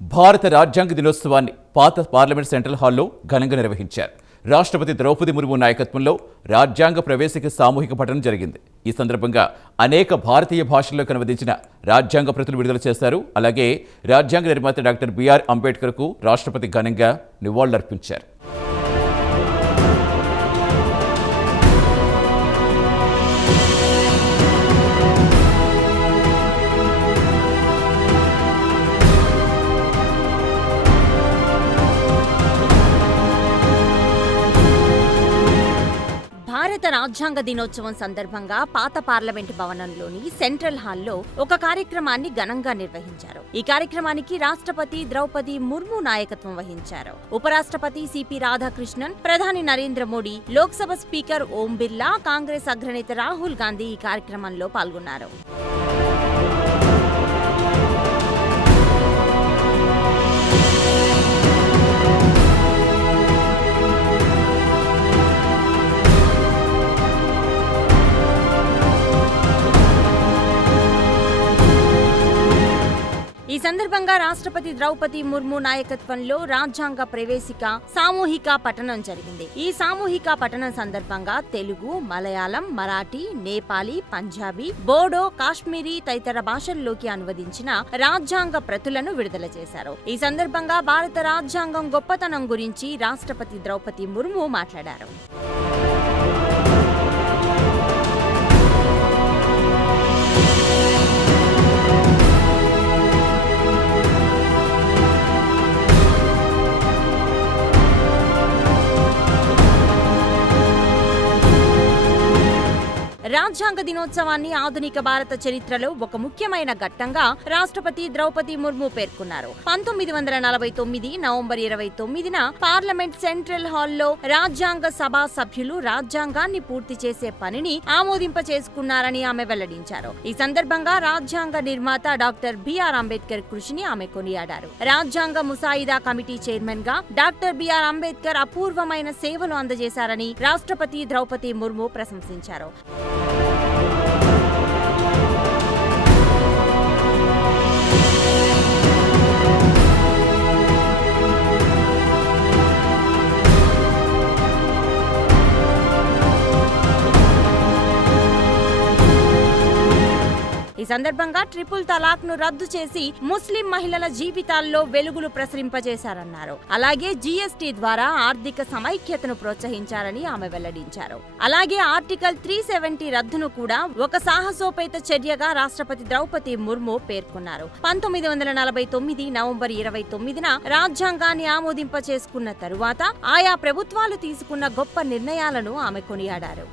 భారత రాజ్యాంగ దినోత్సవాన్ని పాత పార్లమెంట్ సెంట్రల్ హాల్లో ఘనంగా నిర్వహించారు. రాష్ట్రపతి ద్రౌపది ముర్ము నాయకత్వంలో రాజ్యాంగ ప్రవేశిక సామూహిక పఠనం జరిగింది. ఈ సందర్భంగా అనేక భారతీయ భాషల్లో అనువదించిన రాజ్యాంగ ప్రతులు విడుదల చేశారు. అలాగే రాజ్యాంగ నిర్మాత డాక్టర్ బిఆర్ అంబేద్కర్కు రాష్ట్రపతి ఘనంగా నివాళులర్పించారు. భారత రాజ్యాంగ దినోత్సవం సందర్భంగా పాత పార్లమెంటు భవనంలోని సెంట్రల్ హాల్లో ఒక కార్యక్రమాన్ని ఘనంగా నిర్వహించారు. ఈ కార్యక్రమానికి రాష్ట్రపతి ద్రౌపది ముర్ము నాయకత్వం వహించారు. ఉపరాష్ట్రపతి సిపి రాధాకృష్ణన్, ప్రధాని నరేంద్ర మోడీ, లోక్సభ స్పీకర్ ఓం బిర్లా, కాంగ్రెస్ అగ్రనేత రాహుల్ గాంధీ ఈ కార్యక్రమంలో పాల్గొన్నారు. ఈ సందర్భంగా రాష్ట్రపతి ద్రౌపది ముర్ము నాయకత్వంలో రాజ్యాంగ ప్రవేశిక సామూహిక పఠనం జరిగింది. ఈ సామూహిక పఠనం సందర్భంగా తెలుగు, మలయాళం, మరాఠీ, నేపాలీ, పంజాబీ, బోడో, కాశ్మీరీ తదితర భాషల్లోకి అనువదించిన రాజ్యాంగ ప్రతులను విడుదల చేశారు. ఈ సందర్భంగా భారత రాజ్యాంగం గొప్పతనం గురించి రాష్ట్రపతి ద్రౌపది ముర్ము మాట్లాడారు. రాజ్యాంగ దినోత్సవాన్ని ఆధునిక భారత చరిత్రలో ఒక ముఖ్యమైన ఘట్టంగా రాష్ట్రపతి ద్రౌపది ముర్ము పేర్కొన్నారు. 1949 నవంబర్ 29న పార్లమెంట్ సెంట్రల్ హాల్లో రాజ్యాంగ సభ సభ్యులు రాజ్యాంగాన్ని పూర్తి చేసే పనిని ఆమోదింప చేసుకున్నారని ఆమె వెల్లడించారు. ఈ సందర్భంగా రాజ్యాంగ నిర్మాత డాక్టర్ బిఆర్ అంబేద్కర్ కృషిని ఆమె కొనియాడారు. రాజ్యాంగ ముసాయిదా కమిటీ చైర్మన్ గా డాక్టర్ బిఆర్ అంబేద్కర్ అపూర్వమైన సేవలు అందజేశారని రాష్ట్రపతి ద్రౌపది ముర్ము ప్రశంసించారు. ఈ సందర్భంగా ట్రిపుల్ తలాక్ ను రద్దు చేసి ముస్లిం మహిళల జీవితాల్లో వెలుగులు ప్రసరింపజేశారన్నారు. అలాగే జీఎస్టీ ద్వారా ఆర్థిక సమైక్యతను ప్రోత్సహించారని ఆమె వెల్లడించారు. అలాగే ఆర్టికల్ 370 రద్దును కూడా ఒక సాహసోపేత చర్యగా రాష్ట్రపతి ద్రౌపది ముర్ము పేర్కొన్నారు. 1949 నవంబర్ 29న రాజ్యాంగాన్ని ఆమోదింప చేసుకున్న తరువాత ఆయా ప్రభుత్వాలు తీసుకున్న గొప్ప నిర్ణయాలను ఆమె కొనియాడారు.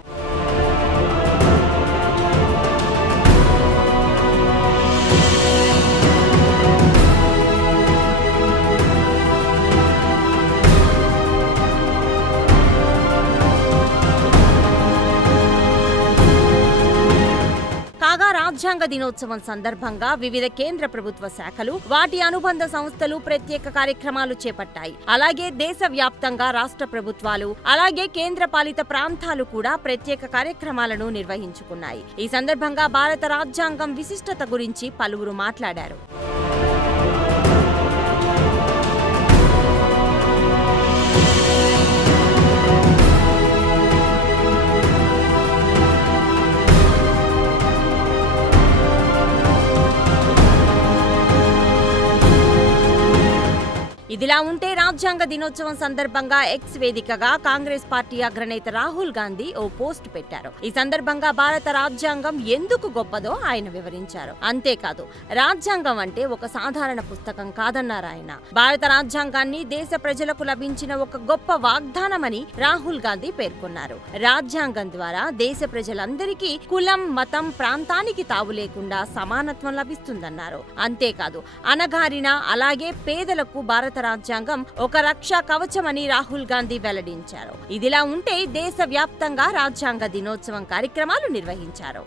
కాగా రాజ్యాంగ దినోత్సవం సందర్భంగా వివిధ కేంద్ర ప్రభుత్వ శాఖలు, వాటి అనుబంధ సంస్థలు ప్రత్యేక కార్యక్రమాలు చేపట్టాయి. అలాగే దేశవ్యాప్తంగా రాష్ట్ర ప్రభుత్వాలు, అలాగే కేంద్ర పాలిత ప్రాంతాలు కూడా ప్రత్యేక కార్యక్రమాలను నిర్వహించుకున్నాయి. ఈ సందర్భంగా భారత రాజ్యాంగం విశిష్టత గురించి పలువురు మాట్లాడారు. ఇదిలా ఉంటే రాజ్యాంగ దినోత్సవం సందర్భంగా ఎక్స్ వేదికగా కాంగ్రెస్ పార్టీ అగ్రనేత రాహుల్ గాంధీ ఓ పోస్ట్ పెట్టారు. ఈ సందర్భంగా భారత రాజ్యాంగం ఎందుకు గొప్పదో ఆయన వివరించారు. అంతేకాదు, రాజ్యాంగం అంటే ఒక సాధారణ పుస్తకం కాదన్నారు ఆయన. భారత రాజ్యాంగాన్ని దేశ ప్రజలకు లభించిన ఒక గొప్ప వాగ్దానమని రాహుల్ గాంధీ పేర్కొన్నారు. రాజ్యాంగం ద్వారా దేశ ప్రజలందరికీ కులం, మతం, ప్రాంతానికి తావు లేకుండా సమానత్వం లభిస్తుందన్నారు. అంతేకాదు, అణగారిన అలాగే పేదలకు భారత రాజ్యాంగం ఒక రక్షా కవచమని రాహుల్ గాంధీ వెల్లడించారు. ఇదిలా ఉంటే దేశవ్యాప్తంగా రాజ్యాంగ దినోత్సవం కార్యక్రమాలు నిర్వహించారు.